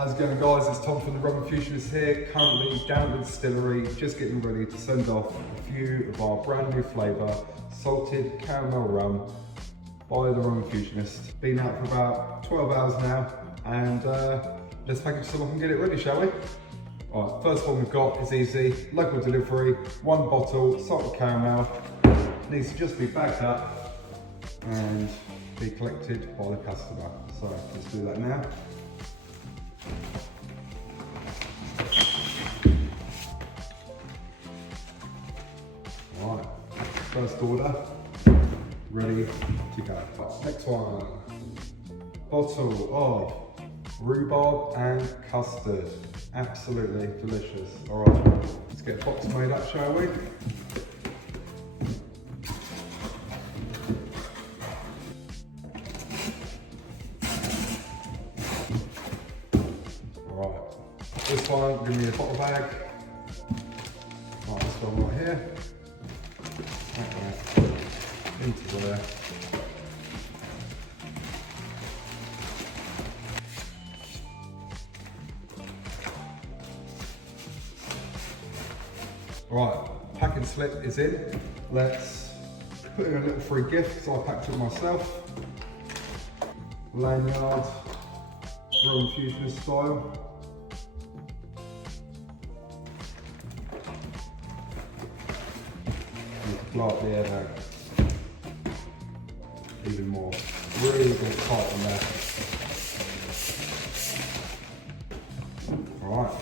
How's it going, guys? It's Tom from the Rum Infusionist here, currently down at the distillery, just getting ready to send off a few of our brand new flavour, Salted Caramel Rum by the Rum Infusionist. Been out for about 12 hours now, and let's package some up and get it ready, shall we? Alright, first one we've got is easy, local delivery, 1 bottle, salted caramel, needs to just be bagged up and be collected by the customer. So let's do that now. Alright, first order, ready to go. Next one, bottle of rhubarb and custard. Absolutely delicious. Alright, let's get a box made up, shall we? Alright, this one, give me a bottle bag. Right, this one right here. Like that, into there. Right, packing slip is in. Let's put in a little free gift because I packed it myself. Lanyard, Rum Infusionist style. Need to blow up the air bag even more. Really get tight on there. Alright.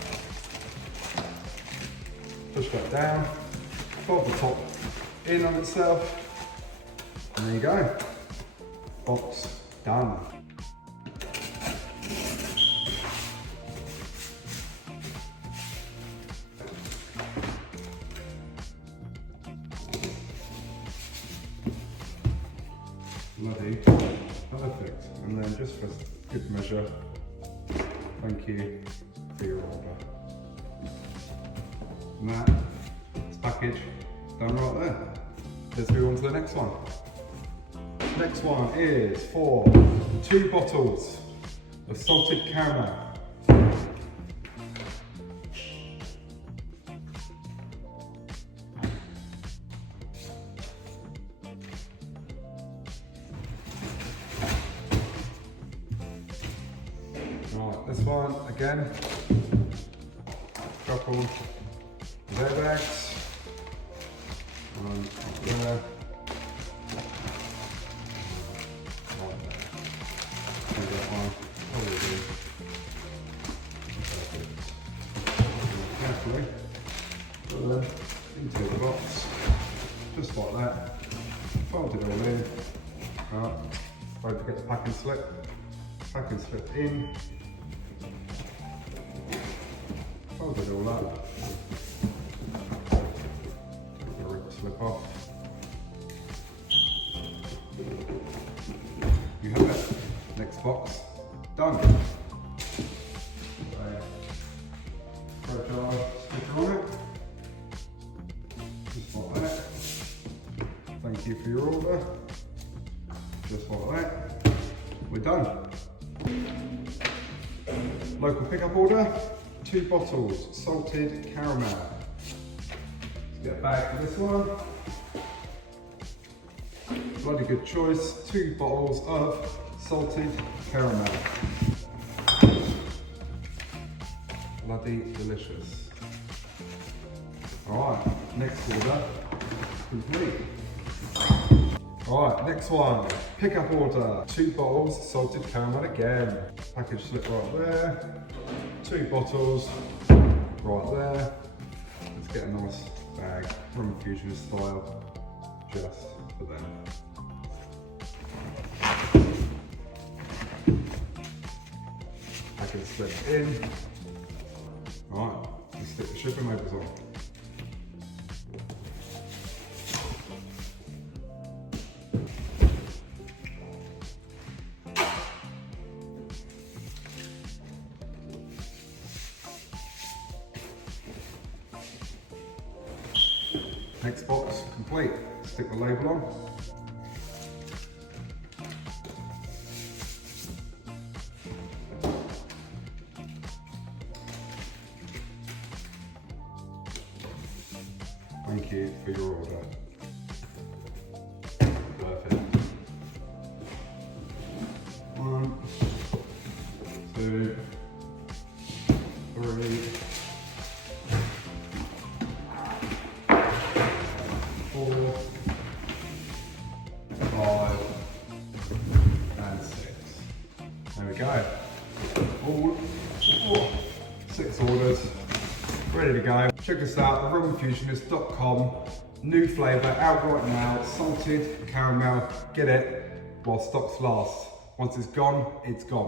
Push that down, fold the top in on itself, and there you go. Box done. Bloody perfect. And then just for good measure, thank you for your order. And that's package done right there. Let's move on to the next one. Next one is for 2 bottles of salted caramel. Right, this one again, couple air bags, one up there, right there. Do that one, probably do. Perfect. Carefully put them into the box, just like that. Fold it all in. Right. Don't forget the packing slip. Packing slip in. Fold it all up. Slip off. You have it. Next box done. Fragile sticker on it. Just like that. Thank you for your order. Just like that. We're done. Local pickup order. 2 bottles salted caramel. Get a bag for this one. Bloody good choice. 2 bottles of salted caramel. Bloody delicious. Alright, next order complete. Alright, next one. Pickup order. 2 bottles salted caramel again. Package slip right there. 2 bottles right there. Let's get a nice bag, Rum Infusionist style, just for them. I can slip in. Right, let's stick the shipping labels on. Next box complete. Stick the label on. Thank you for your order. Perfect. 1, 2, 3, 4, 5, and 6. There we go. All 6 orders ready to go. Check us out, ruminfusionist.com. New flavour out right now, salted caramel. Get it while stocks last. Once it's gone, it's gone.